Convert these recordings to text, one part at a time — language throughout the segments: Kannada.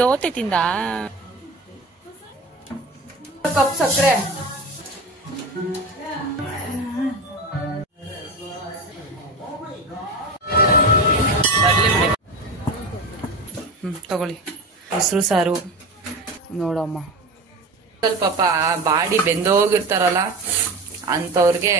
ದೋತೆ ತಿಂದ ಕಪ್ ಸಕ್ಕರೆ ತಗೊಳ್ಳಿ. ಹೆಸರು ಸಾರು ನೋಡಮ್ಮ. ಸ್ವಲ್ಪ ಬಾಡಿ ಬೆಂದೋಗಿರ್ತಾರಲ್ಲ ಅಂತವ್ರಿಗೆ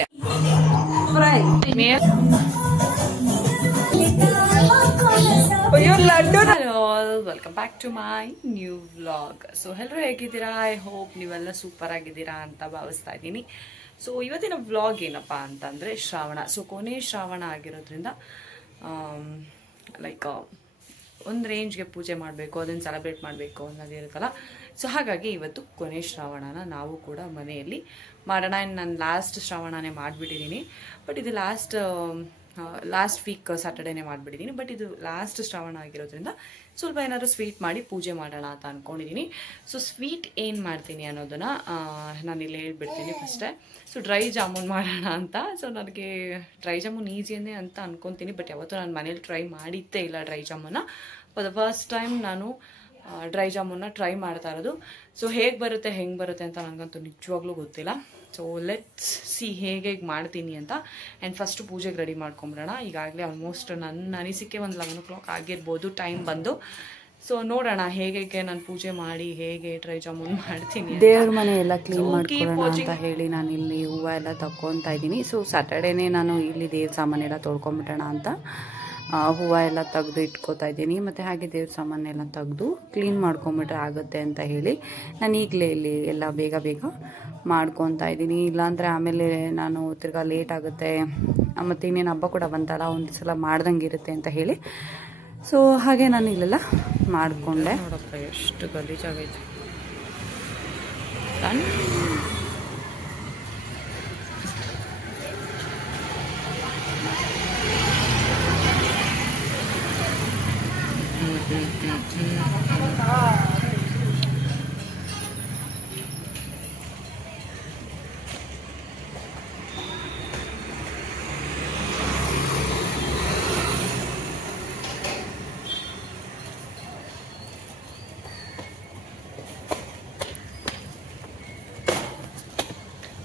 welcome back to my new vlog. So ಎಲ್ಲರೂ ಹೇಗಿದ್ದೀರಾ? ಐ ಹೋಪ್ ನೀವೆಲ್ಲ ಸೂಪರ್ ಆಗಿದ್ದೀರಾ ಅಂತ ಭಾವಿಸ್ತಾ ಇದ್ದೀನಿ. ಸೊ ಇವತ್ತಿನ ವ್ಲಾಗ್ ಏನಪ್ಪಾ ಅಂತಂದ್ರೆ ಶ್ರಾವಣ. ಸೊ ಕೊನೆ ಶ್ರಾವಣ ಆಗಿರೋದ್ರಿಂದ ಲೈಕ್ ಒಂದು ರೇಂಜ್ಗೆ ಪೂಜೆ ಮಾಡಬೇಕು, ಅದನ್ನು ಸೆಲೆಬ್ರೇಟ್ ಮಾಡಬೇಕು ಅನ್ನೋದಿರುತ್ತಲ್ಲ. ಸೊ ಹಾಗಾಗಿ ಇವತ್ತು ಕೊನೆ ಶ್ರಾವಣನ ನಾವು ಕೂಡ ಮನೆಯಲ್ಲಿ ಮಾಡೋಣ. ನಾನು ಲಾಸ್ಟ್ ಶ್ರಾವಣನೇ ಮಾಡಿಬಿಟ್ಟಿದ್ದೀನಿ, ಬಟ್ ಇದು ಲಾಸ್ಟ್ ವೀಕ್ ಸ್ಯಾಟರ್ಡೇನೇ ಮಾಡಿಬಿಟ್ಟಿದ್ದೀನಿ. ಬಟ್ ಇದು ಲಾಸ್ಟ್ ಶ್ರಾವಣ ಆಗಿರೋದ್ರಿಂದ ಸ್ವಲ್ಪ ಏನಾದರೂ ಸ್ವೀಟ್ ಮಾಡಿ ಪೂಜೆ ಮಾಡೋಣ ಅಂತ ಅಂದ್ಕೊಂಡಿದ್ದೀನಿ. ಸೊ ಸ್ವೀಟ್ ಏನು ಮಾಡ್ತೀನಿ ಅನ್ನೋದನ್ನು ನಾನು ಇಲ್ಲಿ ಹೇಳ್ಬಿಡ್ತೀನಿ ಫಸ್ಟೇ. ಸೊ ಡ್ರೈ ಜಾಮೂನ್ ಮಾಡೋಣ ಅಂತ. ಸೊ ನನಗೆ ಡ್ರೈ ಜಾಮೂನ್ ಈಸಿಯೇ ಅಂತ ಅನ್ಕೊತೀನಿ, ಬಟ್ ಯಾವತ್ತೂ ನಾನು ಮನೇಲಿ ಟ್ರೈ ಮಾಡಿದ್ದೇ ಇಲ್ಲ dry jamun. For the first time ನಾನು ಡ್ರೈ ಜಾಮೂನ್ನ ಟ್ರೈ ಮಾಡ್ತಾ ಇರೋದು. ಸೊ ಹೆಂಗೆ ಬರುತ್ತೆ ಅಂತ ನನಗಂತೂ ನಿಜವಾಗ್ಲೂ ಗೊತ್ತಿಲ್ಲ. ಸೊ ಲೆಟ್ಸ್ ಸಿ ಹೇಗೆ ಮಾಡ್ತೀನಿ ಅಂತ. ಆ್ಯಂಡ್ ಫಸ್ಟು ಪೂಜೆಗೆ ರೆಡಿ ಮಾಡ್ಕೊಂಬಿಡೋಣ. ಈಗಾಗಲೇ ಆಲ್ಮೋಸ್ಟ್ ನನ್ನ ಅನಿಸಿಕೆ ಒಂದು 11 o'clock ಆಗಿರ್ಬೋದು ಟೈಮ್ ಬಂದು. ಸೊ ನೋಡೋಣ ಹೇಗೆ ನಾನು ಪೂಜೆ ಮಾಡಿ ಹೇಗೆ ಡ್ರೈ ಜಾಮೂನ್ ಮಾಡ್ತೀನಿ. ದೇವ್ರ ಮನೆ ಎಲ್ಲ ಕ್ಲೀನ್ ಮಾಡ್ಕೊಳ್ಳೋಣ ಅಂತ ಹೇಳಿ ನಾನು ಇಲ್ಲಿ ಹೂವು ಎಲ್ಲ ತಗೊತಾ ಇದ್ದೀನಿ. ಸೊ ಸ್ಯಾಟರ್ಡೇನೇ ನಾನು ಇಲ್ಲಿ ದೇವ್ರ ಸಾಮಾನೆಲ್ಲ ತೊಳ್ಕೊಂಬಿಡೋಣ ಅಂತ ಹೂವು ಎಲ್ಲ ತೆಗೆದು ಇಟ್ಕೋತಾ ಇದ್ದೀನಿ. ಮತ್ತು ಹಾಗೆ ದೇವ್ರ ಸಾಮಾನೆಲ್ಲ ತೆಗೆದು ಕ್ಲೀನ್ ಮಾಡ್ಕೊಂಬಿಟ್ರೆ ಆಗುತ್ತೆ ಅಂತ ಹೇಳಿ ನಾನು ಈಗಲೇ ಇಲ್ಲಿ ಎಲ್ಲ ಬೇಗ ಮಾಡ್ಕೊತಾ ಇದ್ದೀನಿ. ಇಲ್ಲಾಂದರೆ ಆಮೇಲೆ ನಾನು ತಿರ್ಗಾ ಲೇಟ್ ಆಗುತ್ತೆ, ಮತ್ತು ಇನ್ನೇನು ಹಬ್ಬ ಕೂಡ ಬಂತಲ್ಲ, ಒಂದು ಸಲ ಮಾಡ್ದಂಗೆ ಇರುತ್ತೆ ಅಂತ ಹೇಳಿ ಸೊ ಹಾಗೆ ನಾನು ಇಲ್ಲೆಲ್ಲ ಮಾಡಿಕೊಂಡೆ. ನೋಡಪ್ಪ ಎಷ್ಟು ಗಲೀಜಾಗೈತೆ.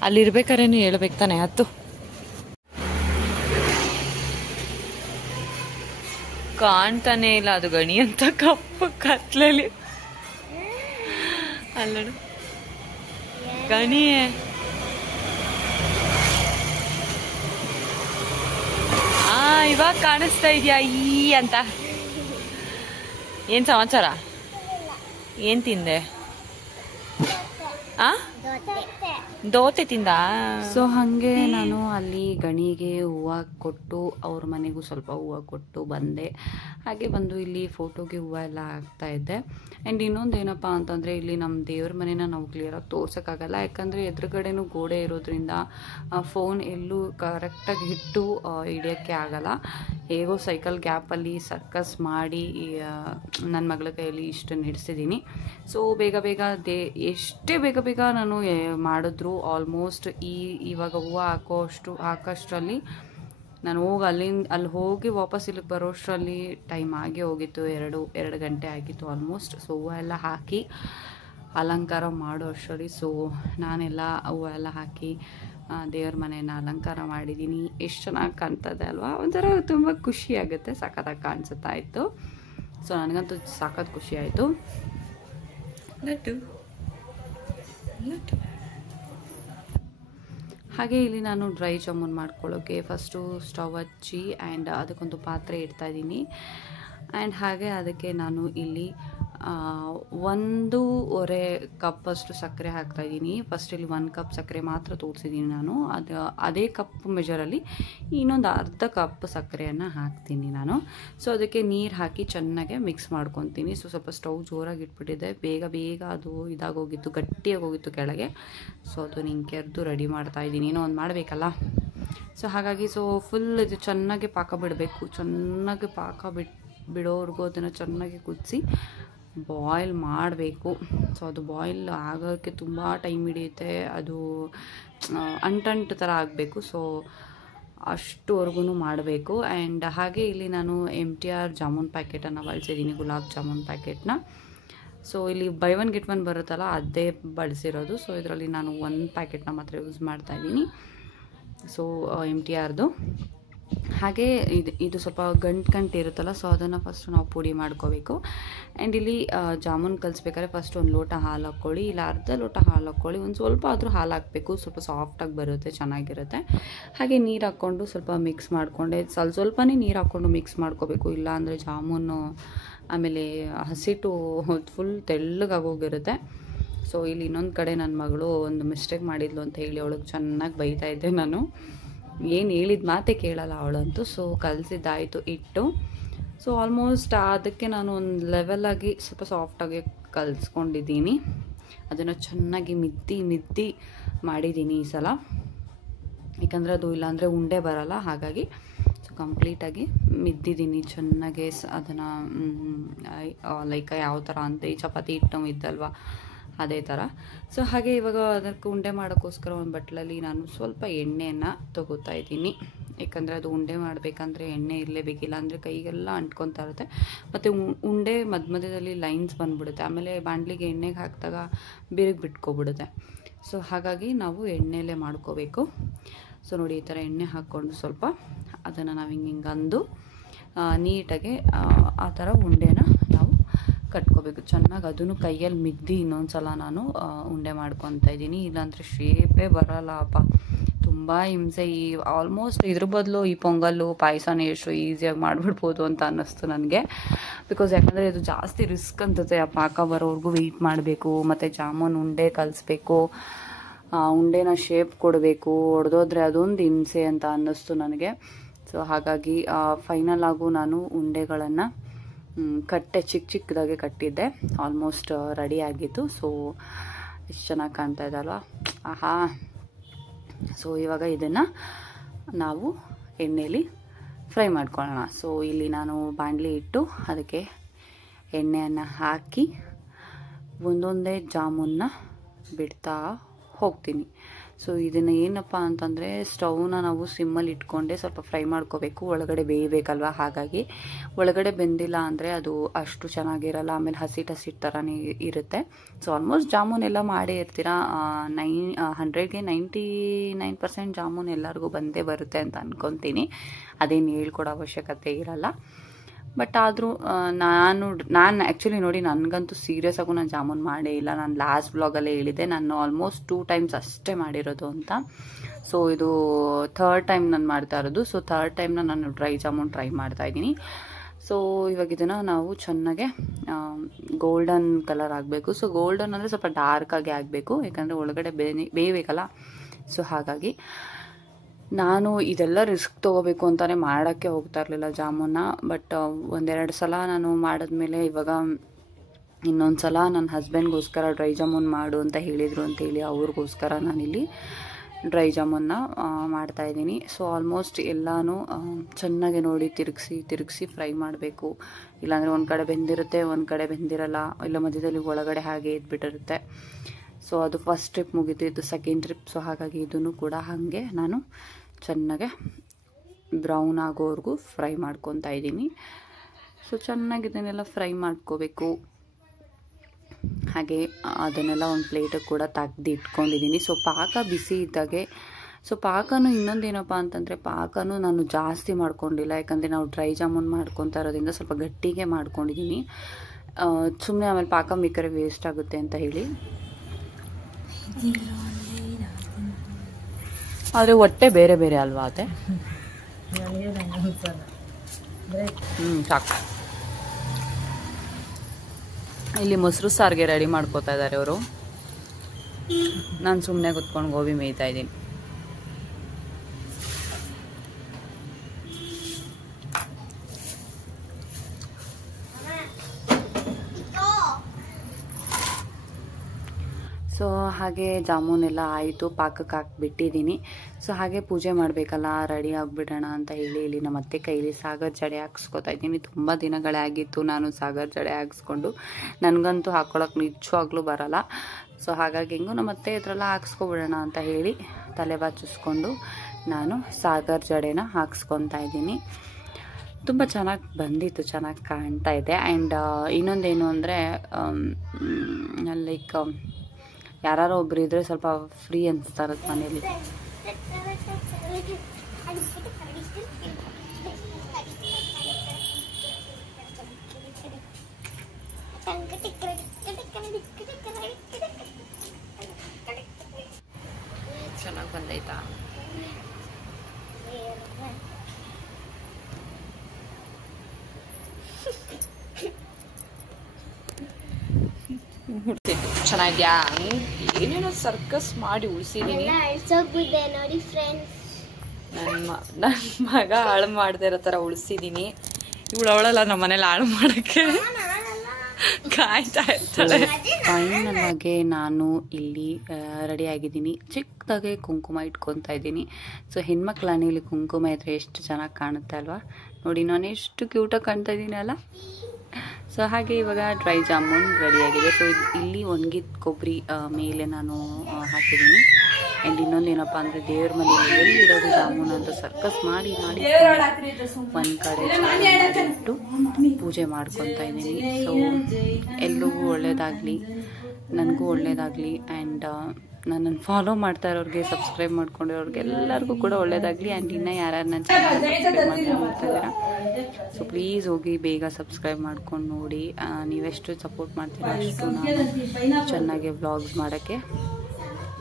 ಅಲ್ಲಿರ್ಬೇಕಾರೇನು ಹೇಳ್ಬೇಕು ತಾನೆ. ಹತ್ತು ಕಾಣ್ತಾನೆ ಇಲ್ಲ ಅದು ಗಣಿ ಅಂತ ಕಪ್ಪು ಕತ್ಲಲ್ಲಿ. ಅಲ್ಲಡು ಗಣಿಯೇ. ಇವಾಗ ಕಾಣಿಸ್ತಾ ಇದೆಯಾ ಈ ಅಂತ. ಏನ್ ಸಮಾಚಾರ? ಏನ್ ತಿಂದೆ? ದೋತೆ ತಿಂದ. ಸೊ ಹಾಗೆ ನಾನು ಅಲ್ಲಿ ಗಣಿಗೆ ಹೂವು ಕೊಟ್ಟು ಅವ್ರ ಮನೆಗೂ ಸ್ವಲ್ಪ ಹೂವು ಕೊಟ್ಟು ಬಂದೆ. ಹಾಗೆ ಬಂದು ಇಲ್ಲಿ ಫೋಟೋಗೆ ಹೂವು ಎಲ್ಲ ಹಾಕ್ತಾ ಇದ್ದೆ. ಆ್ಯಂಡ್ ಇನ್ನೊಂದು ಏನಪ್ಪ ಅಂತಂದರೆ ಇಲ್ಲಿ ನಮ್ಮ ದೇವ್ರ ಮನೇನ ನಾವು ಕ್ಲಿಯರಾಗಿ ತೋರ್ಸೋಕ್ಕಾಗಲ್ಲ, ಯಾಕಂದರೆ ಎದುರುಗಡೆನೂ ಗೋಡೆ ಇರೋದ್ರಿಂದ ಫೋನ್ ಎಲ್ಲೂ ಕರೆಕ್ಟಾಗಿ ಇಟ್ಟು ಹಿಡಿಯೋಕ್ಕೆ ಆಗಲ್ಲ. ಹೇಗೋ ಸೈಕಲ್ ಗ್ಯಾಪಲ್ಲಿ ಸರ್ಕಸ್ ಮಾಡಿ ನನ್ನ ಮಗಳ ಕೈಯಲ್ಲಿ ಇಷ್ಟು ನಡೆಸಿದ್ದೀನಿ. ಸೊ ಬೇಗ ಎಷ್ಟೇ ಬೇಗ ನಾನು ಮಾಡಿದ್ರು ಆಲ್ಮೋಸ್ಟ್ ಇವಾಗ ಹೂವು ಹಾಕೋಷ್ಟರಲ್ಲಿ ನಾನು ಅಲ್ಲಿ ಹೋಗಿ ವಾಪಸ್ ಇಲ್ಲಿಗೆ ಬರೋಷ್ಟರಲ್ಲಿ ಟೈಮ್ ಆಗಿ ಹೋಗಿತ್ತು. 2 ಗಂಟೆ ಆಗಿತ್ತು ಆಲ್ಮೋಸ್ಟ್. ಸೊ ಹೂವು ಎಲ್ಲ ಹಾಕಿ ಅಲಂಕಾರ ಮಾಡೋ ಅಷ್ಟರಲ್ಲಿ ಸೊ ನಾನೆಲ್ಲ ಹೂವು ಎಲ್ಲ ಹಾಕಿ ದೇವ್ರ ಮನೆಯನ್ನು ಅಲಂಕಾರ ಮಾಡಿದ್ದೀನಿ. ಎಷ್ಟು ಚೆನ್ನಾಗಿ ಕಾಣ್ತದೆ ಅಲ್ವಾ? ಒಂಥರ ತುಂಬ ಖುಷಿ ಆಗುತ್ತೆ, ಸಖತ್ತಾಗಿ ಕಾಣಿಸುತ್ತಾ ಇತ್ತು. ಸೊ ನನಗಂತೂ ಸಖತ್ ಖುಷಿ ಆಯಿತು. ಹಾಗೆ ಇಲ್ಲಿ ನಾನು ಡ್ರೈ ಜಾಮೂನ್ ಮಾಡ್ಕೊಳ್ಳೋಕ್ಕೆ ಫಸ್ಟು ಸ್ಟವ್ ಹಚ್ಚಿ ಆ್ಯಂಡ್ ಅದಕ್ಕೊಂದು ಪಾತ್ರೆ ಇಡ್ತಾಯಿದ್ದೀನಿ. ಆ್ಯಂಡ್ ಹಾಗೆ ಅದಕ್ಕೆ ನಾನು ಇಲ್ಲಿ 1.5 ಕಪ್ಪಷ್ಟು ಸಕ್ಕರೆ ಹಾಕ್ತಾಯಿದ್ದೀನಿ. ಫಸ್ಟ್ ಇಲ್ಲಿ 1 ಕಪ್ ಸಕ್ಕರೆ ಮಾತ್ರ ತೋರಿಸಿದ್ದೀನಿ ನಾನು. ಅದೇ ಕಪ್ ಮೆಜರಲ್ಲಿ ಇನ್ನೊಂದು ಅರ್ಧ ಕಪ್ ಸಕ್ಕರೆಯನ್ನು ಹಾಕ್ತೀನಿ ನಾನು. ಸೊ ಅದಕ್ಕೆ ನೀರು ಹಾಕಿ ಚೆನ್ನಾಗೆ ಮಿಕ್ಸ್ ಮಾಡ್ಕೊತೀನಿ. ಸೊ ಸ್ವಲ್ಪ ಸ್ಟವ್ ಜೋರಾಗಿ ಇಟ್ಬಿಟ್ಟಿದ್ದೆ, ಬೇಗ ಅದು ಇದಾಗೋಗಿತ್ತು, ಗಟ್ಟಿಯಾಗಿ ಹೋಗಿತ್ತು ಕೆಳಗೆ. ಸೊ ಅದು ನಿಂಗೆ ಕೆರೆದು ರೆಡಿ ಮಾಡ್ತಾಯಿದ್ದೀನಿ, ಏನೋ ಒಂದು ಮಾಡಬೇಕಲ್ಲ. ಸೊ ಹಾಗಾಗಿ ಫುಲ್ ಇದು ಚೆನ್ನಾಗಿ ಪಾಕ ಬಿಡಬೇಕು. ಚೆನ್ನಾಗಿ ಪಾಕ ಬಿಡೋವರೆಗೂ ಅದನ್ನು ಚೆನ್ನಾಗಿ ಕುದಿಸಿ ಬಾಯ್ಲ್ ಮಾಡಬೇಕು. ಸೊ ಅದು ಬಾಯ್ಲ್ ಆಗೋಕ್ಕೆ ತುಂಬ ಟೈಮ್ ಹಿಡಿಯುತ್ತೆ, ಅದು ಅಂಟು ಥರ ಆಗಬೇಕು. ಸೊ ಅಷ್ಟುವರೆಗೂ ಮಾಡಬೇಕು. ಆ್ಯಂಡ್ ಹಾಗೆ ಇಲ್ಲಿ ನಾನು MTR ಜಾಮೂನ್ ಪ್ಯಾಕೆಟನ್ನು ಬಳಸಿದ್ದೀನಿ, ಗುಲಾಬ್ ಜಾಮೂನ್ ಪ್ಯಾಕೆಟ್ನ. ಸೊ ಇಲ್ಲಿ ಬೈ 1 get 1 ಬರುತ್ತಲ್ಲ ಅದೇ ಬಳಸಿರೋದು. ಸೊ ಇದರಲ್ಲಿ ನಾನು 1 ಪ್ಯಾಕೆಟ್ನ ಮಾತ್ರ ಯೂಸ್ ಮಾಡ್ತಾಯಿದ್ದೀನಿ. ಸೊ MTRದು. ಹಾಗೆ ಇದು ಸ್ವಲ್ಪ ಗಂಟು ಇರುತ್ತಲ್ಲ, ಸೊ ಅದನ್ನು ಫಸ್ಟು ನಾವು ಪುಡಿ ಮಾಡ್ಕೋಬೇಕು. ಆ್ಯಂಡ್ ಇಲ್ಲಿ ಜಾಮೂನ್ ಕಲಿಸ್ಬೇಕಾದ್ರೆ ಫಸ್ಟ್ ಒಂದು ಲೋಟ ಹಾಲು ಹಾಕ್ಕೊಳ್ಳಿ, ಇಲ್ಲ ಅರ್ಧ ಲೋಟ ಹಾಲು ಹಾಕ್ಕೊಳ್ಳಿ. ಒಂದು ಸ್ವಲ್ಪ ಆದರೂ ಹಾಲು ಹಾಕಬೇಕು, ಸ್ವಲ್ಪ ಸಾಫ್ಟಾಗಿ ಬರುತ್ತೆ, ಚೆನ್ನಾಗಿರುತ್ತೆ. ಹಾಗೆ ನೀರು ಹಾಕ್ಕೊಂಡು ಸ್ವಲ್ಪ ಮಿಕ್ಸ್ ಮಾಡಿಕೊಂಡೆ, ಸ್ವಲ್ಪನೇ ನೀರು ಹಾಕ್ಕೊಂಡು ಮಿಕ್ಸ್ ಮಾಡ್ಕೋಬೇಕು. ಇಲ್ಲ ಅಂದರೆ ಜಾಮೂನು ಆಮೇಲೆ ಹಸಿಟ್ಟು ಫುಲ್ ತೆಳ್ಳಗಾಗೋಗಿರುತ್ತೆ. ಸೊ ಇಲ್ಲಿ ಇನ್ನೊಂದು ಕಡೆ ನನ್ನ ಮಗಳು ಒಂದು ಮಿಸ್ಟೇಕ್ ಮಾಡಿದ್ಲು ಅಂತ ಹೇಳಿ ಅವಳಿಗೆ ಚೆನ್ನಾಗಿ ಬೈತಾ ಇದ್ದೆ ನಾನು. ಏನು ಹೇಳಿದ ಮಾತೇ ಕೇಳಲ್ಲ ಅವಳಂತೂ. ಸೊ ಕಲಸಿದ್ದಾಯಿತು ಹಿಟ್ಟು. ಸೊ ಆಲ್ಮೋಸ್ಟ್ ಅದಕ್ಕೆ ನಾನು ಒಂದು ಲೆವೆಲಾಗಿ ಸ್ವಲ್ಪ ಸಾಫ್ಟಾಗಿ ಕಲಿಸ್ಕೊಂಡಿದ್ದೀನಿ. ಅದನ್ನು ಚೆನ್ನಾಗಿ ಮಿದ್ದಿ ಮಾಡಿದ್ದೀನಿ ಈ ಸಲ, ಯಾಕಂದರೆ ಅದು ಇಲ್ಲಾಂದರೆ ಉಂಡೆ ಬರಲ್ಲ. ಹಾಗಾಗಿ ಸೊ ಕಂಪ್ಲೀಟಾಗಿ ಮಿದ್ದಿದ್ದೀನಿ ಚೆನ್ನಾಗೆ. ಅದನ್ನು ಲೈಕ್ ಯಾವ ಥರ ಅಂತ ಈ ಚಪಾತಿ ಹಿಟ್ಟು ಇದ್ದಲ್ವ ಅದೇ ಥರ. ಸೊ ಹಾಗೆ ಇವಾಗ ಅದಕ್ಕೆ ಉಂಡೆ ಮಾಡೋಕ್ಕೋಸ್ಕರ ಒಂದು ಬಟ್ಲಲ್ಲಿ ನಾನು ಸ್ವಲ್ಪ ಎಣ್ಣೆಯನ್ನು ತೊಗೋತಾ ಇದ್ದೀನಿ. ಯಾಕಂದರೆ ಅದು ಉಂಡೆ ಮಾಡಬೇಕಂದ್ರೆ ಎಣ್ಣೆ ಇರಲೇಬೇಕಿಲ್ಲ ಅಂದರೆ ಕೈಗೆಲ್ಲ ಅಂಟ್ಕೊತಾ ಇರುತ್ತೆ. ಮತ್ತು ಉಂಡೆ ಮಧ್ಯದಲ್ಲಿ ಲೈನ್ಸ್ ಬಂದುಬಿಡುತ್ತೆ. ಆಮೇಲೆ ಬಾಣಲಿಗೆ ಎಣ್ಣೆಗೆ ಹಾಕಿದಾಗ ಬಿರುಕು ಬಿಟ್ಕೊಬಿಡುತ್ತೆ. ಸೊ ಹಾಗಾಗಿ ನಾವು ಎಣ್ಣೆಯಲ್ಲೇ ಮಾಡ್ಕೋಬೇಕು. ಸೊ ನೋಡಿ ಈ ಥರ ಎಣ್ಣೆ ಹಾಕ್ಕೊಂಡು ಸ್ವಲ್ಪ ಅದನ್ನು ನಾವು ಹಿಂಗೆ ಅಂದು ನೀಟಾಗಿ ಆ ಥರ ಉಂಡೆನ ನಾವು ಕಟ್ಕೋಬೇಕು ಚೆನ್ನಾಗಿ. ಅದನ್ನು ಕೈಯಲ್ಲಿ ಮಿದ್ದಿ ಇನ್ನೊಂದು ಸಲ ನಾನು ಉಂಡೆ ಮಾಡ್ಕೊತಾ ಇದ್ದೀನಿ. ಇಲ್ಲಾಂದರೆ ಶೇಪೇ ಬರಲ್ಲಪ್ಪ, ತುಂಬ ಹಿಂಸೆ. ಈ ಆಲ್ಮೋಸ್ಟ್ ಇದ್ರ ಬದಲು ಈ ಪೊಂಗಲ್ಲು ಪಾಯಸನೇ ಎಷ್ಟು ಈಸಿಯಾಗಿ ಮಾಡಿಬಿಡ್ಬೋದು ಅಂತ ಅನ್ನಿಸ್ತು ನನಗೆ. ಬಿಕಾಸ್ ಯಾಕಂದರೆ ಇದು ಜಾಸ್ತಿ ರಿಸ್ಕ್ ಅನ್ಸುತ್ತೆ. ಆ ಪಾಕ ಬರೋವರೆಗೂ ವೆಯ್ಟ್ ಮಾಡಬೇಕು, ಮತ್ತು ಜಾಮೂನ್ ಉಂಡೆ ಕಲಿಸ್ಬೇಕು, ಉಂಡೆನ ಶೇಪ್ ಕೊಡಬೇಕು, ಹೊಡೆದೋದ್ರೆ ಅದೊಂದು ಹಿಂಸೆ ಅಂತ ಅನ್ನಿಸ್ತು ನನಗೆ. ಸೊ ಹಾಗಾಗಿ ಫೈನಲ್ ಆಗು ನಾನು ಉಂಡೆಗಳನ್ನು ಚಿಕ್ಕದಾಗೆ ಕಟ್ಟಿದ್ದೆ. ಆಲ್ಮೋಸ್ಟ್ ರೆಡಿ ಆಗಿತ್ತು. ಸೊ ಎಷ್ಟು ಚೆನ್ನಾಗಿ ಕಾಣ್ತಾ ಇದೆ ಅಲ್ವಾ, ಆಹಾ. ಸೊ ಇವಾಗ ಇದನ್ನು ನಾವು ಎಣ್ಣೆಯಲ್ಲಿ ಫ್ರೈ ಮಾಡ್ಕೊಳ್ಳೋಣ. ಸೊ ಇಲ್ಲಿ ನಾನು ಬಾಣಲಿ ಇಟ್ಟು ಅದಕ್ಕೆ ಎಣ್ಣೆಯನ್ನು ಹಾಕಿ ಒಂದೊಂದೇ ಜಾಮೂನ್ನ ಬಿಡ್ತಾ ಹೋಗ್ತೀನಿ. ಸೊ ಇದನ್ನು ಏನಪ್ಪ ಅಂತಂದರೆ ಸ್ಟವ್ನ ನಾವು ಸಿಮ್ಮಲ್ಲಿ ಇಟ್ಕೊಂಡೆ ಸ್ವಲ್ಪ ಫ್ರೈ ಮಾಡ್ಕೋಬೇಕು, ಒಳಗಡೆ ಬೇಯಬೇಕಲ್ವ. ಹಾಗಾಗಿ ಒಳಗಡೆ ಬೆಂದಿಲ್ಲ ಅಂದರೆ ಅದು ಅಷ್ಟು ಚೆನ್ನಾಗಿರಲ್ಲ, ಆಮೇಲೆ ಹಸಿಟ್ಟು ಥರನೇ ಇರುತ್ತೆ. ಸೊ ಆಲ್ಮೋಸ್ಟ್ ಜಾಮೂನ್ ಎಲ್ಲ ಮಾಡೇ ಇರ್ತೀರಾ. 100ಗೆ 99% ಜಾಮೂನ್ ಎಲ್ಲರಿಗೂ ಬಂದೇ ಬರುತ್ತೆ ಅಂತ ಅಂದ್ಕೊತೀನಿ. ಅದೇನು ಹೇಳ್ಕೊಡೋ ಅವಶ್ಯಕತೆ ಇರಲ್ಲ. ಬಟ್ ಆದರೂ ನಾನು ಆ್ಯಕ್ಚುಲಿ ನೋಡಿ, ನನಗಂತೂ ಸೀರಿಯಸ್ ಆಗು ನಾನು ಜಾಮೂನ್ ಮಾಡೇ ಇಲ್ಲ. ನಾನು ಲಾಸ್ಟ್ ಬ್ಲಾಗಲ್ಲೇ ಹೇಳಿದ್ದೆ ನಾನು ಆಲ್ಮೋಸ್ಟ್ 2 times ಅಷ್ಟೇ ಮಾಡಿರೋದು ಅಂತ. ಸೊ ಇದು 3rd time ನಾನು ಮಾಡ್ತಾ ಇರೋದು. ಸೊ 3rd ಟೈಮ್ನ ನಾನು ಡ್ರೈ ಜಾಮೂನ್ ಟ್ರೈ ಮಾಡ್ತಾ ಇದ್ದೀನಿ. ಸೊ ಇವಾಗ ಇದನ್ನು ನಾವು ಚೆನ್ನಾಗೆ ಗೋಲ್ಡನ್ ಕಲರ್ ಆಗಬೇಕು. ಸೊ ಗೋಲ್ಡನ್ ಅಂದರೆ ಸ್ವಲ್ಪ ಡಾರ್ಕಾಗಿ ಆಗಬೇಕು, ಯಾಕಂದರೆ ಒಳಗಡೆ ಬೇಯಬೇಕಲ್ಲ. ಸೊ ಹಾಗಾಗಿ ನಾನು ಇದೆಲ್ಲ ರಿಸ್ಕ್ ತೊಗೋಬೇಕು ಅಂತಲೇ ಮಾಡೋಕ್ಕೆ ಹೋಗ್ತಾ ಇರಲಿಲ್ಲ ಜಾಮೂನ್ನ. ಬಟ್ 1-2 ಸಲ ನಾನು ಮಾಡಿದ್ಮೇಲೆ ಇವಾಗ ಇನ್ನೊಂದು ಸಲ ನನ್ನ ಹಸ್ಬೆಂಡ್ಗೋಸ್ಕರ ಡ್ರೈ ಜಾಮೂನ್ ಮಾಡು ಅಂತ ಹೇಳಿದರು ಅಂತೇಳಿ ಅವ್ರಿಗೋಸ್ಕರ ನಾನಿಲ್ಲಿ ಡ್ರೈ ಜಾಮೂನ್ನ ಮಾಡ್ತಾಯಿದ್ದೀನಿ. ಸೊ ಆಲ್ಮೋಸ್ಟ್ ಎಲ್ಲನೂ ಚೆನ್ನಾಗಿ ನೋಡಿ ತಿರುಗಿಸಿ ಫ್ರೈ ಮಾಡಬೇಕು. ಇಲ್ಲಾಂದರೆ ಒಂದು ಕಡೆ ಬೆಂದಿರುತ್ತೆ, ಒಂದು ಕಡೆ ಬೆಂದಿರಲ್ಲ, ಇಲ್ಲ ಮಧ್ಯದಲ್ಲಿ ಒಳಗಡೆ ಹಾಗೆ ಇದ್ಬಿಟ್ಟಿರುತ್ತೆ. ಸೊ ಅದು ಫಸ್ಟ್ ಟ್ರಿಪ್ ಮುಗಿತು, ಇದು ಸೆಕೆಂಡ್ ಟ್ರಿಪ್. ಸೊ ಹಾಗಾಗಿ ಇದನ್ನು ಕೂಡ ಹಾಗೆ ನಾನು ಚೆನ್ನಾಗೆ ಬ್ರೌನ್ ಆಗೋವರೆಗೂ ಫ್ರೈ ಮಾಡ್ಕೊತಾ ಇದ್ದೀನಿ. ಸೊ ಚೆನ್ನಾಗಿ ಇದನ್ನೆಲ್ಲ ಫ್ರೈ ಮಾಡ್ಕೋಬೇಕು. ಹಾಗೆ ಅದನ್ನೆಲ್ಲ ಒಂದು ಪ್ಲೇಟಿಗೆ ಕೂಡ ತೆಗ್ದು ಇಟ್ಕೊಂಡಿದ್ದೀನಿ. ಸೊ ಪಾಕ ಬಿಸಿ ಇದ್ದಾಗೆ. ಸೊ ಪಾಕನೂ ಇನ್ನೊಂದೇನಪ್ಪ ಅಂತಂದರೆ ಪಾಕನೂ ನಾನು ಜಾಸ್ತಿ ಮಾಡ್ಕೊಂಡಿಲ್ಲ, ಯಾಕಂದರೆ ನಾವು ಡ್ರೈ ಜಾಮೂನ್ ಮಾಡ್ಕೊತಾ ಇರೋದ್ರಿಂದ ಸ್ವಲ್ಪ ಗಟ್ಟಿಗೆ ಮಾಡ್ಕೊಂಡಿದ್ದೀನಿ. ಸುಮ್ಮನೆ ಆಮೇಲೆ ಪಾಕ ಮಿಕ್ಕರೆ ವೇಸ್ಟ್ ಆಗುತ್ತೆ ಅಂತ ಹೇಳಿ. ಆದರೆ ಹೊಟ್ಟೆ ಬೇರೆ ಬೇರೆ ಅಲ್ವಾ ಅತ್ತೆ? ಸಾಕು. ಇಲ್ಲಿ ಮೊಸರು ಸಾರಿಗೆ ರೆಡಿ ಮಾಡ್ಕೋತಾ ಇದ್ದಾರೆ ಅವರು. ನಾನು ಸುಮ್ಮನೆ ಕುತ್ಕೊಂಡು ಗೋಬಿ ಮೇಯ್ತಾ ಇದ್ದೀನಿ. ಸೊ ಹಾಗೆ ಜಾಮೂನ್ ಎಲ್ಲ ಆಯಿತು, ಪಾಕಕ್ಕೆ ಹಾಕಿಬಿಟ್ಟಿದ್ದೀನಿ. ಸೊ ಹಾಗೆ ಪೂಜೆ ಮಾಡಬೇಕಲ್ಲ, ರೆಡಿ ಆಗಿಬಿಡೋಣ ಅಂತ ಹೇಳಿ ಇಲ್ಲಿ ನಮ್ಮ ಅತ್ತೆ ಕೈಲಿ ಸಾಗರ್ ಜಡೆ ಹಾಕ್ಸ್ಕೊತಾ ಇದ್ದೀನಿ. ತುಂಬ ದಿನಗಳೇ ಆಗಿತ್ತು ನಾನು ಸಾಗರ್ ಜಡೆ ಹಾಕ್ಸ್ಕೊಂಡು. ನನಗಂತೂ ಹಾಕ್ಕೊಳಕ್ಕೆ ನಿಜವಾಗ್ಲೂ ಬರಲ್ಲ. ಸೊ ಹಾಗಾಗಿ ಹೆಂಗೂ ನಮ್ಮ ಅತ್ತೆ ಹತ್ರೆಲ್ಲ ಹಾಕ್ಸ್ಕೊಬಿಡೋಣ ಅಂತ ಹೇಳಿ ತಲೆ ಬಾಚಿಸ್ಕೊಂಡು ನಾನು ಸಾಗರ್ ಜಡೆನ ಹಾಕ್ಸ್ಕೊತಾ ಇದ್ದೀನಿ. ತುಂಬ ಚೆನ್ನಾಗಿ ಬಂದಿತ್ತು, ಚೆನ್ನಾಗಿ ಕಾಣ್ತಾ ಇದೆ. ಆ್ಯಂಡ್ ಇನ್ನೊಂದೇನು ಅಂದರೆ ಲೈಕ್ ಯಾರೋ ಒಬ್ರು ಇದ್ರೆ ಸ್ವಲ್ಪ ಫ್ರೀ ಅನಿಸ್ತಾ ಇರುತ್ತೆ ಮನೇಲಿ. ಚೆನ್ನಾಗಿ ಬಂದೈತಾ? ಚೆನ್ನಾಗಿದ್ಯಾ? ಏನೇನೋ ಸರ್ಕಸ್ ಮಾಡಿ ಉಳಿಸಿದೀನಿ. ನೋಡಿ ಫ್ರೆಂಡ್ಸ್, ನನ್ನ ಮಗ ಹಾಳು ಮಾಡದೇ ಇರೋ ಥರ ಉಳಿಸಿದೀನಿ. ಇವಳು ಅವಳಲ್ಲ ನಮ್ಮ ಮನೇಲಿ ಹಾಳು ಮಾಡೋಕ್ಕೆ ಕಾಯ್ತಾ ಇರ್ತಾಳೆ. ಫೈನಲ್ ಆಗಿ ನಾನು ಇಲ್ಲಿ ರೆಡಿ ಆಗಿದ್ದೀನಿ. ಚಿಕ್ಕದಾಗೆ ಕುಂಕುಮ ಇಟ್ಕೊತಾ ಇದ್ದೀನಿ. ಸೊ ಹೆಣ್ಮಕ್ಳನ್ನ ಇಲ್ಲಿ ಕುಂಕುಮ ಇದ್ರೆ ಎಷ್ಟು ಚೆನ್ನಾಗಿ ಕಾಣುತ್ತೆ ಅಲ್ವಾ? ನೋಡಿ ನಾನು ಎಷ್ಟು ಕ್ಯೂಟಾಗಿ ಕಾಣ್ತಾ ಇದ್ದೀನಿ ಅಲ್ಲ. ಸೊ ಹಾಗೆ ಇವಾಗ ಡ್ರೈ ಜಾಮೂನ್ ರೆಡಿಯಾಗಿದೆ. ಸೊ ಇಲ್ಲಿ ಒಣಗಿದ ಕೊಬ್ಬರಿ ಮೇಲೆ ನಾನು ಹಾಕಿದ್ದೀನಿ. ಆ್ಯಂಡ್ ಇನ್ನೊಂದೇನಪ್ಪ ಅಂದರೆ ದೇವ್ರ ಮನೆಯಲ್ಲಿ ಎಲ್ಲಿ ಇಡೋದು ಜಾಮೂನ್ ಅಂತ ಸರ್ಕಸ್ ಮಾಡಿ ಒಂದು ಕಡೆ ಇಟ್ಟು ಪೂಜೆ ಮಾಡ್ಕೊತಾ ಇದ್ದೀನಿ. ಸೊ ಎಲ್ರಿಗೂ ಒಳ್ಳೇದಾಗಲಿ, ನನಗೂ ಒಳ್ಳೇದಾಗಲಿ. ಆ್ಯಂಡ್ ನನ್ನನ್ನು ಫಾಲೋ ಮಾಡ್ತಾ ಇರೋರಿಗೆ, ಸಬ್ಸ್ಕ್ರೈಬ್ ಮಾಡ್ಕೊಂಡಿರೋರಿಗೆ ಎಲ್ಲರಿಗೂ ಕೂಡ ಒಳ್ಳೇದಾಗಲಿ. ಆ್ಯಂಡ್ ಇನ್ನೂ ಯಾರ್ಯಾರು ನನ್ನ ಚಾನಲ್ ಸಬ್ಸ್ಕ್ರೈಬ್ ಮಾಡ್ಕೊಂಡು ನೋಡ್ತಾ ಇದ್ದೀರಾ, ಸೊ ಪ್ಲೀಸ್ ಹೋಗಿ ಬೇಗ ಸಬ್ಸ್ಕ್ರೈಬ್ ಮಾಡ್ಕೊಂಡು ನೋಡಿ. ನೀವೆಷ್ಟು ಸಪೋರ್ಟ್ ಮಾಡ್ತೀರಾ ಅಷ್ಟು ನಾನು ಚೆನ್ನಾಗಿ ವ್ಲಾಗ್ಸ್ ಮಾಡೋಕ್ಕೆ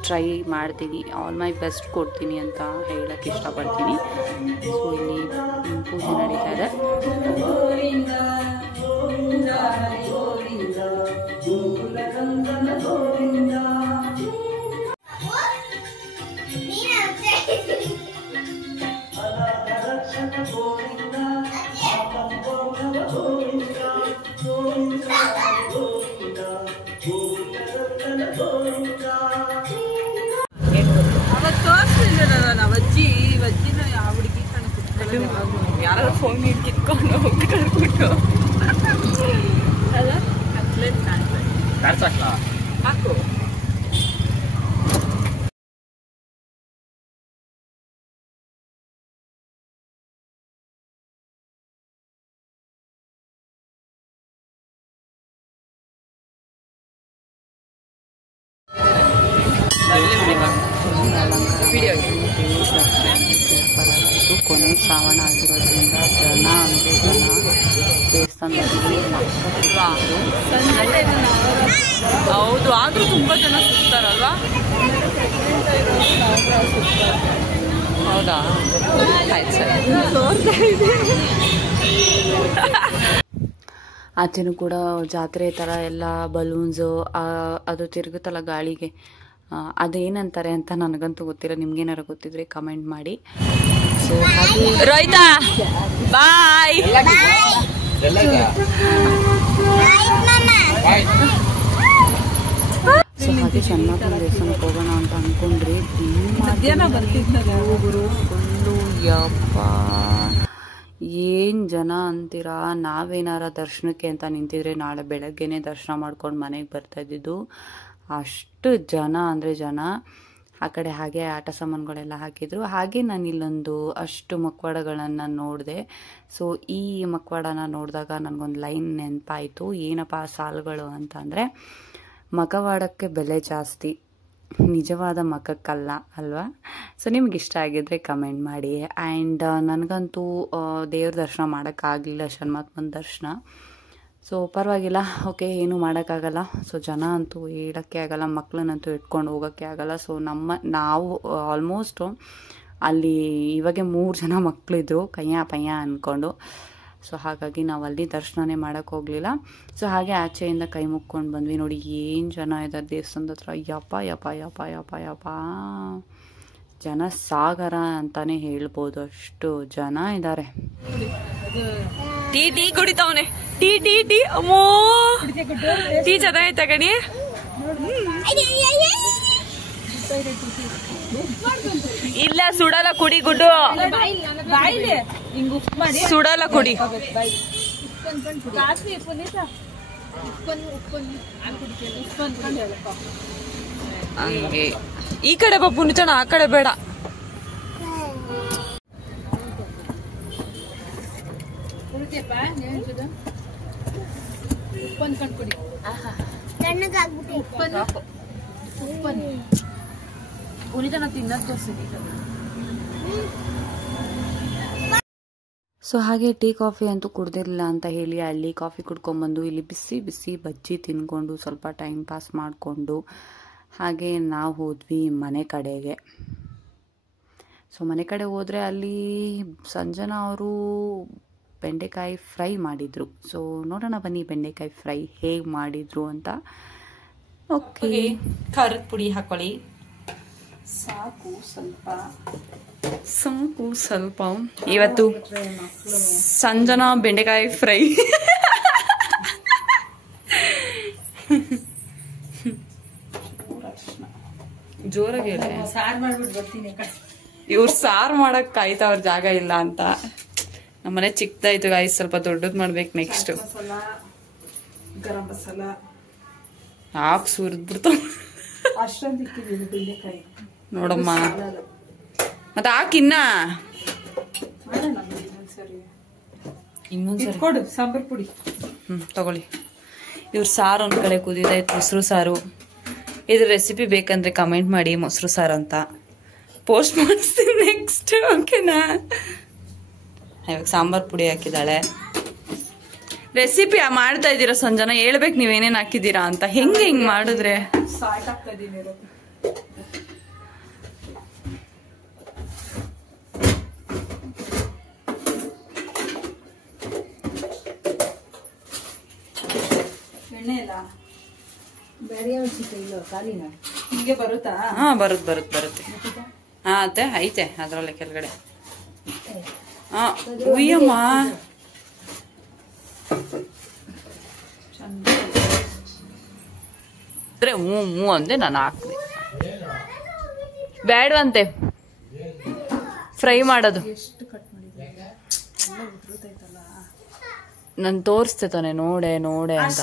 ಟ್ರೈ ಮಾಡ್ತೀನಿ. ಆಲ್ ಮೈ ಬೆಸ್ಟ್ ಕೊಡ್ತೀನಿ ಅಂತ ಹೇಳಕ್ಕೆ ಇಷ್ಟಪಡ್ತೀನಿ. ಸೊ ಇಲ್ಲಿ ಪೂಜೆ ನಡೀತಾ ಇದೆ. ಯಾರು ಫೋನ್ ಕಿತ್ಕೊಂಡು ಹೋಗ್ಬಿಟ್ಟು ಹಾಕು. ಇದು ಕೊನೆ ಶ್ರಾವಣ ಆಗಿರೋದ್ರಿಂದ ಜನ ಅಂದರೆ ಜನ ದೇವಸ್ಥಾನದಲ್ಲಿ ಹೌದು, ಆದ್ರೂ ತುಂಬಾ ಜನ ಸುತ್ತಾರಲ್ವಾ? ಹೌದಾ? ಆಯ್ತು ಸರಿ. ಆಚೆನೂ ಕೂಡ ಜಾತ್ರೆ ಥರ ಎಲ್ಲ ಬಲೂನ್ಸು ಅದು ತಿರುಗುತ್ತಲ್ಲ ಗಾಳಿಗೆ, ಅದೇನಂತಾರೆ ಅಂತ ನನಗಂತೂ ಗೊತ್ತಿಲ್ಲ. ನಿಮ್ಗೇನಾರು ಗೊತ್ತಿದ್ರೆ ಕಮೆಂಟ್ ಮಾಡಿ. ಸೊ ಹಾಗೆ ರೋಹಿತಾ ಬಾಯ್. ಸೊ ಹಾಗೆ ಚೆನ್ನಪ್ಪನ ದೇವಸ್ಥಾನಕ್ಕೆ ಹೋಗೋಣ ಅಂತ ಅಂದ್ಕೊಂಡ್ರಿ. ಹೋಗರು ಫುಲ್ಲು ಯಪ್ಪ ಏನು ಜನ ಅಂತೀರಾ. ನಾವೇನಾರ ದರ್ಶನಕ್ಕೆ ಅಂತ ನಿಂತಿದ್ರೆ ನಾಳೆ ಬೆಳಗ್ಗೆನೆ ದರ್ಶನ ಮಾಡ್ಕೊಂಡು ಮನೆಗೆ ಬರ್ತಾ ಇದ್ದಿದ್ದು. ಅಷ್ಟು ಜನ ಅಂದರೆ ಜನ. ಆ ಕಡೆ ಹಾಗೆ ಆಟ ಸಾಮಾನುಗಳೆಲ್ಲ ಹಾಕಿದ್ರು. ಹಾಗೆ ನಾನು ಇಲ್ಲೊಂದು ಅಷ್ಟು ಮಕ್ವಾಡಗಳನ್ನು ನೋಡಿದೆ. ಸೊ ಈ ಮಕ್ವಾಡನ ನೋಡಿದಾಗ ನನಗೊಂದು ಲೈನ್ ನೆನಪಾಯಿತು. ಏನಪ್ಪ ಸಾಲುಗಳು ಅಂತ ಅಂದರೆ, ಮಗವಾಡಕ್ಕೆ ಬೆಲೆ ಜಾಸ್ತಿ, ನಿಜವಾದ ಮಖಕ್ಕಲ್ಲ ಅಲ್ವಾ? ಸೊ ನಿಮ್ಗೆ ಇಷ್ಟ ಆಗಿದ್ರೆ ಕಮೆಂಟ್ ಮಾಡಿ. ಆ್ಯಂಡ್ ನನಗಂತೂ ದೇವ್ರ ದರ್ಶನ ಮಾಡೋಕ್ಕಾಗಲಿಲ್ಲ, ಶನ್ಮಾತ್ಮನ ದರ್ಶನ. ಸೊ ಪರವಾಗಿಲ್ಲ, ಓಕೆ, ಏನೂ ಮಾಡೋಕ್ಕಾಗಲ್ಲ. ಸೊ ಜನ ಅಂತೂ ಹೇಳೋಕ್ಕೆ ಆಗಲ್ಲ, ಮಕ್ಕಳನ್ನಂತೂ ಇಟ್ಕೊಂಡು ಹೋಗೋಕ್ಕೆ ಆಗಲ್ಲ. ಸೊ ನಾವು ಆಲ್ಮೋಸ್ಟು ಅಲ್ಲಿ ಇವಾಗೆ 3 ಜನ ಮಕ್ಕಳಿದ್ರು ಕಯ್ಯ ಪಯ್ಯ ಅಂದ್ಕೊಂಡು. ಸೊ ಹಾಗಾಗಿ ನಾವು ಅಲ್ಲಿ ದರ್ಶನನೇ ಮಾಡೋಕ್ಕೆ ಹೋಗಲಿಲ್ಲ. ಸೊ ಹಾಗೆ ಆಚೆಯಿಂದ ಕೈ ಮುಕ್ಕೊಂಡು ಬಂದ್ವಿ. ನೋಡಿ ಏನು ಜನ ಇದ್ದಾರೆ ದೇವಸ್ಥಾನದ ಹತ್ರ. ಯಪ್ಪ ಯಪ್ಪ ಯಪ್ಪ ಯಪ್ಪ ಯಪ್ಪ ಜನ ಸಾಗರ ಅಂತಾನೆ ಹೇಳ್ಬೋದು, ಅಷ್ಟು ಜನ ಇದ್ದಾರೆ. ಟೀ ಟೀ ಕುಡಿತಾವನೆ. ಟೀ ಟೀ ಟೀ ಅಮ್ಮೋ ಟೀ ಚೆನ್ನಾಗೈತ ಕಣಿ. ಇಲ್ಲ ಸುಡಲ್ಲ, ಕುಡಿ ಗುಡ್ಡು, ಸುಡಲ್ಲ ಕುಡಿ. ಹಂಗೆ ಈ ಕಡೆ ಬಾ ಪುಣ್ಯಚಣ, ಆ ಕಡೆ ಬೇಡ. ಸೊ ಹಾಗೆ ಟೀ ಕಾಫಿ ಅಂತೂ ಕುಡ್ದಿರಲಿಲ್ಲ ಅಂತ ಹೇಳಿ ಅಲ್ಲಿ ಕಾಫಿ ಕುಡ್ಕೊಂಡ್ಬಂದು ಇಲ್ಲಿ ಬಿಸಿ ಬಿಸಿ ಬಜ್ಜಿ ತಿನ್ಕೊಂಡು ಸ್ವಲ್ಪ ಟೈಮ್ ಪಾಸ್ ಮಾಡಿಕೊಂಡು ಹಾಗೆ ನಾವು ಹೋದ್ವಿ ಮನೆ ಕಡೆಗೆ. ಸೊ ಮನೆ ಕಡೆ ಹೋದರೆ ಅಲ್ಲಿ ಸಂಜನಾ ಅವರು ಬೆಂಡೆಕಾಯಿ ಫ್ರೈ ಮಾಡಿದರು. ಸೊ ನೋಡೋಣ ಬನ್ನಿ ಬೆಂಡೆಕಾಯಿ ಫ್ರೈ ಹೇಗೆ ಮಾಡಿದರು ಅಂತ. ಓಕೆ, ಖಾರದ ಪುಡಿ ಹಾಕೊಳ್ಳಿ. ಸಾಕು ಸ್ವಲ್ಪ. ಇವತ್ತು ಸಂಜನಾ ಬೆಂಡೆಕಾಯಿ ಫ್ರೈ. ಜೋರಾಗಿ ಸಾರು ಮಾಡ್ಬಿಟ್ಟು ಬರ್ತೀನಿ. ಇವ್ರು ಸಾರು ಮಾಡಕ್ ಕಾಯ್ತಾವ್ರ ಜಾಗ ಇಲ್ಲ ಅಂತ. ನಮ್ಮನೆ ಚಿಕ್ಕದಾಯ್ತು ಗಾಯ್ಸ್, ಸ್ವಲ್ಪ ದೊಡ್ಡದ್ ಮಾಡ್ಬೇಕು. ನೆಕ್ಸ್ಟ್ ಗರಂ ಮಸಾಲ ಹಾಕ್ ಸುರಿದ್ಬಿಡ್ತಾವ ನೋಡಮ್ಮ. ಮತ್ತೆ ಹಾಕಿನ್ನ ಇನ್ನೊಂದ್ಸರಿ ಕೊಡು ಸಾಂಬಾರ್ ಪುಡಿ. ತಗೊಳ್ಳಿ. ಇವ್ರ ಸಾರು ಒಂದ್ ಕಡೆ ಕುದಿದೈತೆ, ಮೊಸರು ಸಾರು. ಇದ್ರ ರೆಸಿಪಿ ಬೇಕಂದ್ರೆ ಕಮೆಂಟ್ ಮಾಡಿ, ಮೊಸರು ಸಾರು ಅಂತ ಪೋಸ್ಟ್ ಮಾಡಿಸ್ತೀನಿ ನೆಕ್ಸ್ಟ್. ಓಕೆನಾ? ಇವಾಗ ಸಾಂಬಾರ್ ಪುಡಿ ಹಾಕಿದಾಳೆ. ರೆಸಿಪಿ ಮಾಡ್ತಾ ಇದ್ದೀರಾ ಸಂಜನಾ, ಹೇಳ್ಬೇಕು ನೀವೇನೇನ್ ಹಾಕಿದ್ದೀರಾ ಅಂತ. ಹೆಂಗ್ ಮಾಡಿದ್ರೆ ಸಾಲ್ಟ್ ಹಾಕ್ತಾ ಇದೀನಿ. ಎಣ್ಣೆ ಇಲ್ಲ ಬೇರೆ ಇಲ್ಲ ಖಾಲಿನ ಹಿಂಗೆ ಬರುತ್ತಾ? ಹಾ ಬರುತ್ತೆ. ಹಾ ಅತ್ತೆ ಐತೆ ಅದ್ರಲ್ಲೇ ಕೆಳಗಡೆ. ಹಾ ಉಯ್ಯಮ್ಮ. ಹ್ಞೂ ಅಂದೆ ನಾನು ಹಾಕ್ದೆ. ಬೇಡವಂತೆ ಫ್ರೈ ಮಾಡೋದು. ನಾನು ತೋರಿಸ್ತೆ ತಾನೆ ನೋಡೆ ಅಂತ.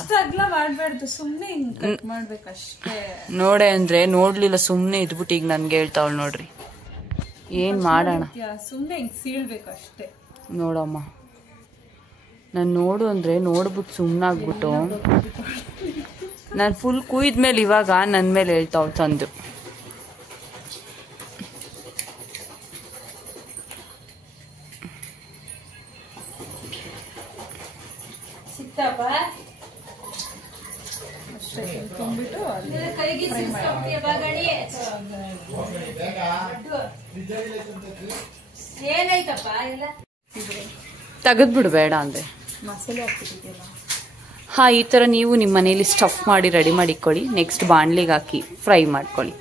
ನೋಡೆ ಅಂದ್ರೆ ನೋಡ್ಲಿಲ್ಲ, ಸುಮ್ನೆ ಇದ್ಬಿಟ್ಟು ಈಗ ನನ್ಗೆ ಹೇಳ್ತಾವಳು ನೋಡ್ರಿ. ಏನ್ ಮಾಡೋಣ ನೋಡಮ್ಮ. ನಾನು ನೋಡು ಅಂದ್ರೆ ನೋಡ್ಬಿಟ್ಟು ಸುಮ್ನಾಗ್ಬಿಟ್ಟು ನಾನು ಫುಲ್ ಕುಯ್ದ್ಮೇಲೆ ಇವಾಗ ನನ್ ಮೇಲೆ ಹೇಳ್ತಾವಳು ತಂದು. ತೆಗೆದ್ಬಿಡು ಬೇಡ ಅಂದ್ರೆ. ಹಾ ಈ ತರ ನೀವು ನಿಮ್ಮ ಮನೇಲಿ ಸ್ಟಫ್ ಮಾಡಿ ರೆಡಿ ಮಾಡಿ ಇಟ್ಕೊಳ್ಳಿ. ನೆಕ್ಸ್ಟ್ ಬಾಣ್ಲಿಗೆ ಹಾಕಿ ಫ್ರೈ ಮಾಡ್ಕೊಳ್ಳಿ.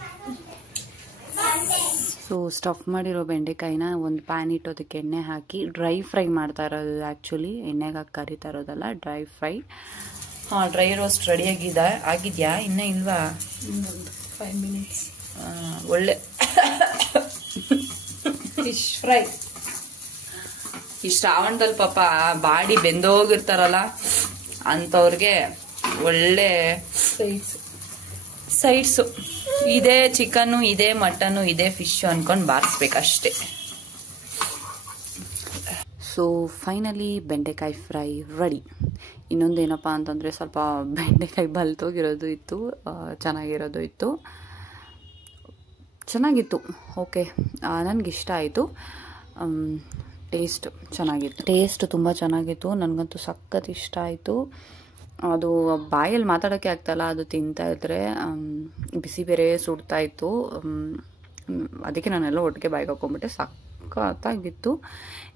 ಸೊ ಸ್ಟಫ್ ಮಾಡಿರೋ ಬೆಂಡೆಕಾಯಿನ ಒಂದು ಪ್ಯಾನ್ ಇಟ್ಟು ಅದಕ್ಕೆ ಎಣ್ಣೆ ಹಾಕಿ ಡ್ರೈ ಫ್ರೈ ಮಾಡ್ತಾ ಇರೋದು. ಆ್ಯಕ್ಚುಲಿ ಎಣ್ಣೆಗೆ ಹಾಕಿ ಕರಿತಾ ಇರೋದಲ್ಲ, ಡ್ರೈ ಫ್ರೈ. ಹಾಂ ಡ್ರೈ ರೋಸ್ಟ್ ರೆಡಿ ಆಗಿದೆಯಾ ಇನ್ನೂ ಇಲ್ವಾ? 5 minutes. ಒಳ್ಳೆ ಫಿಶ್ ಫ್ರೈ. ಈ ಶ್ರಾವಣದಲ್ಲಿ ಪಾಪ ಬಾಡಿ ಬೆಂದೋಗಿರ್ತಾರಲ್ಲ ಅಂಥವ್ರಿಗೆ ಒಳ್ಳೆ ಸೈಡ್ಸು. ಇದೇ ಚಿಕನ್ನು, ಇದೇ ಮಟನ್ನು, ಇದೇ ಫಿಶ್ ಅನ್ಕೊಂಡು ಬಾರಿಸ್ಬೇಕಷ್ಟೆ. ಸೊ ಫೈನಲಿ ಬೆಂಡೆಕಾಯಿ ಫ್ರೈ ರೆಡಿ. ಇನ್ನೊಂದೇನಪ್ಪ ಅಂತಂದರೆ ಸ್ವಲ್ಪ ಬೆಂಡೆಕಾಯಿ ಬಲ್ತೋಗಿರೋದು ಇತ್ತು, ಚೆನ್ನಾಗಿರೋದು ಇತ್ತು, ಚೆನ್ನಾಗಿತ್ತು. ಓಕೆ, ನನಗಿಷ್ಟ ಆಯಿತು. ಟೇಸ್ಟ್ ಚೆನ್ನಾಗಿತ್ತು, ಟೇಸ್ಟ್ ತುಂಬ ಚೆನ್ನಾಗಿತ್ತು. ನನಗಂತೂ ಸಖತ್ ಇಷ್ಟ ಆಯಿತು. ಅದು ಬಾಯಲ್ಲಿ ಮಾತಾಡೋಕ್ಕೆ ಆಗ್ತಾಯಿಲ್ಲ, ಅದು ತಿಂತಾಯಿದ್ರೆ ಬಿಸಿ ಬೇರೆ ಸುಡ್ತಾಯಿತ್ತು. ಅದಕ್ಕೆ ನಾನೆಲ್ಲ ಒಟ್ಟಿಗೆ ಬಾಯಿಗೆ ಹಾಕೊಂಡ್ಬಿಟ್ಟೆ. ಸಖತ್ತಾಗಿತ್ತು.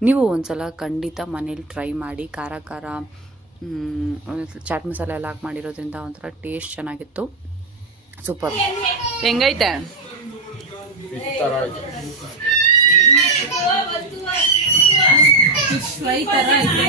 ನೀವು ಒಂದ್ಸಲ ಖಂಡಿತ ಮನೇಲಿ ಟ್ರೈ ಮಾಡಿ. ಖಾರ ಖಾರ ಚಾಟ್ ಮಸಾಲ ಎಲ್ಲ ಹಾಕಿ ಮಾಡಿರೋದ್ರಿಂದ ಒಂಥರ ಟೇಸ್ಟ್ ಚೆನ್ನಾಗಿತ್ತು. ಸೂಪರ್. ಹೆಂಗೈತೆ? ಫಿಶ್ ಫ್ರೈ ತರ ಐತೆ.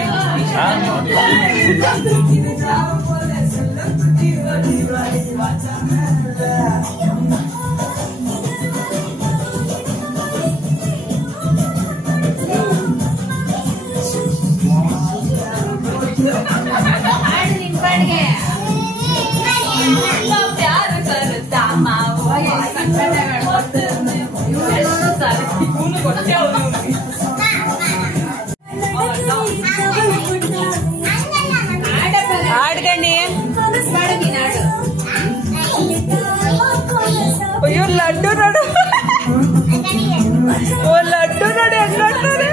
ಅಯ್ಯೋ ಲಡ್ಡು ನೋಡು, ಓ ಲಡ್ಡು ನೋಡಿ ಹೆಂಗ್ ನೋಡ್ತಾರೆ.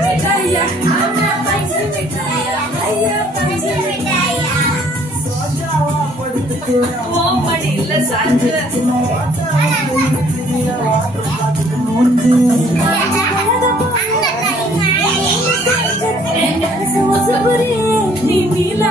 ನೀಲ